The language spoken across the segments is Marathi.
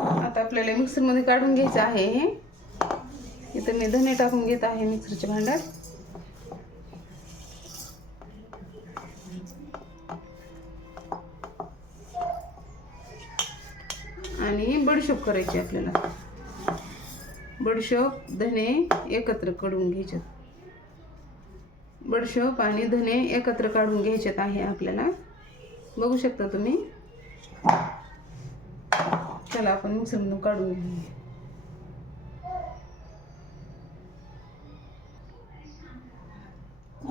आता आपल्याला मिक्सरमध्ये काढून घ्यायचं आहे हे. इथं मी धने टाकून घेत आहे मिक्सरच्या भांड्यात. आणि बडीशोप करायची आपल्याला. बडीशोप धने एकत्र काढून घ्यायचे. बडीशोप आणि धने एकत्र काढून घ्यायचे आहे आपल्याला. बघू शकता तुम्ही. चला आपण मिक्सरमधून काढून घेऊया.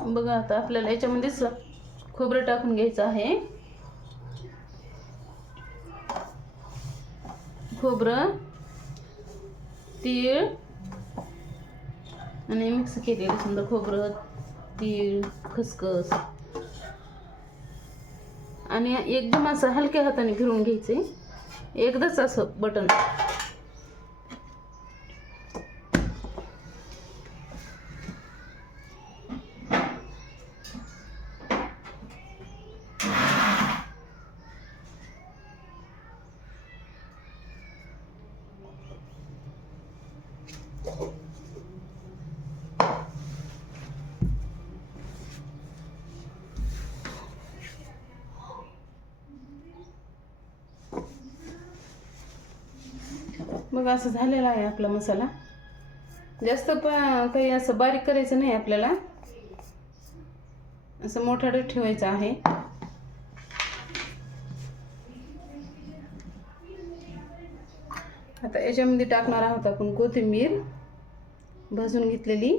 बघा आता आपल्याला याच्यामध्येच खोबरं टाकून घ्यायचं आहे. खोबरं, तीळ आणि मिक्स केलेलं समजा खोबरं, तीळ, खसखस आणि एकदम असं हलक्या हाताने फिरवून घ्यायचे. एकदाच असं बटन. मग असं झालेला आहे आपला मसाला. जास्त काही असं बारीक करायचं नाही आपल्याला. असं मोठाडं ठेवायचं आहे. आता याच्यामध्ये टाकणार आहोत आपण कोथिंबीर भाजून घेतलेली.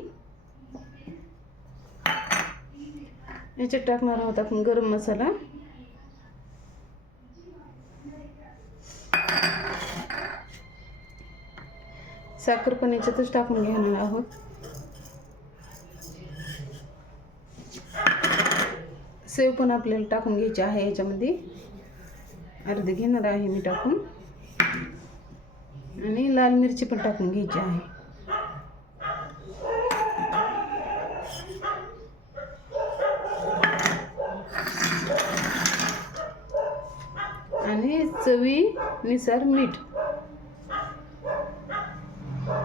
याच्यात टाकणार आहोत आपण गरम मसाला. साखर पण याच्यातच टाकून घेणार आहोत. सेव पण आपल्याला टाकून घ्यायची आहे याच्यामध्ये. अर्धी घेणार आहे मी टाकून. आणि लाल मिरची पण टाकून घ्यायची आहे. आणि चवीनुसार मीठ.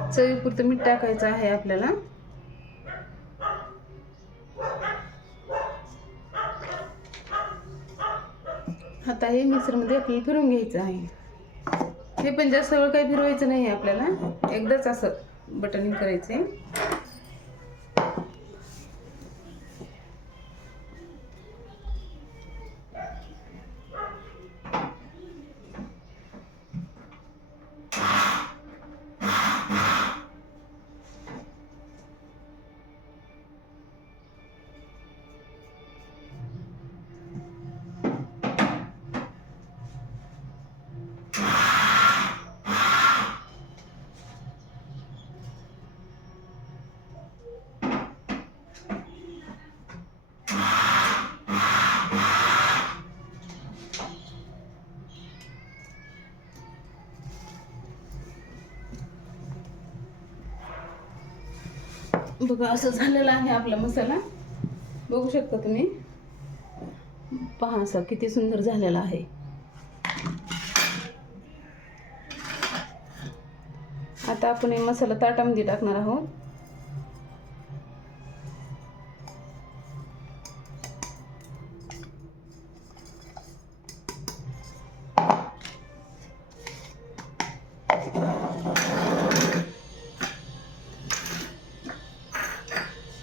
चवीपुरतं मीठ टाकायचं आहे आपल्याला. आता हे मिक्सरमध्ये आपल्याला फिरवून घ्यायचं आहे. हे पण जास्त वेळ काही फिरवायचं नाही आपल्याला. एकदाच असं बटनिंग करायचं. बघा असं झालेला आहे आपला मसाला. बघू शकता तुम्ही. पहा असा किती सुंदर झालेला आहे. आता आपण हे मसाला ताटामध्ये टाकणार आहोत.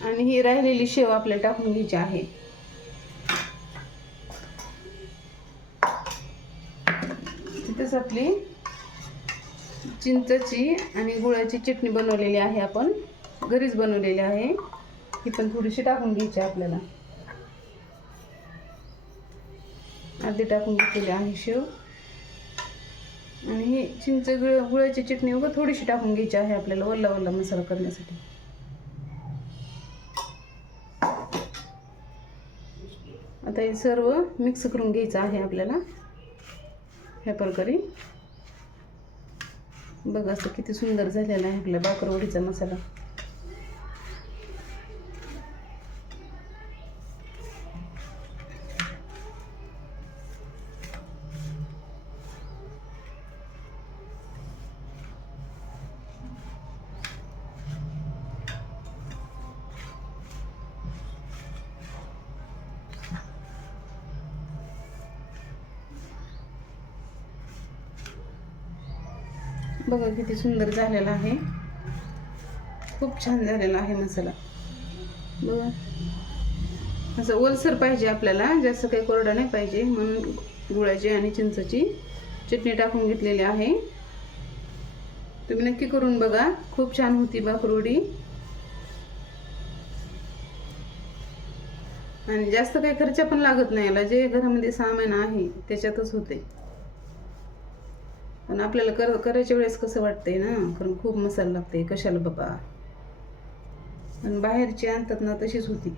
आणि ही राहिलेली शेव आपल्याला टाकून घ्यायची आहे. तिथेच आपली चिंचची आणि गुळाची चटणी बनवलेली आहे. आपण घरीच बनवलेली आहे. ही पण थोडीशी टाकून घ्यायची आपल्याला. अर्धी टाकून घेतलेली आहे शेव. आणि ही चिंच गुळाची चटणी उगा थोडीशी टाकून घ्यायची आहे आपल्याला वल्ला वल्ला मसाला करण्यासाठी. आता हे सर्व मिक्स करून घ्यायचं आहे आपल्याला ह्या प्रकारे. बघा असं किती सुंदर झालेला आहे आपला बाकरवडीचा मसाला. बघा किती सुंदर झालेला आहे, खूप छान झालेला आहे मसाला. बघा असं ओलसर पाहिजे आपल्याला, जास्त काही कोरडा नाही पाहिजे, म्हणून गुळाची आणि चिंचेची चटणी टाकून घेतलेली आहे. तुम्ही नक्की करून बघा, खूप छान होती भाकरवडी. आणि जास्त काही खर्च पण लागत नाही याला, जे घरामध्ये सामान आहे त्याच्यातच होते. पण आपल्याला करायच्या वेळेस कसं वाटतंय ना, कारण खूप मसाला लागते, कशाला बाबा. आणि बाहेरची आणतात ना तशीच होती.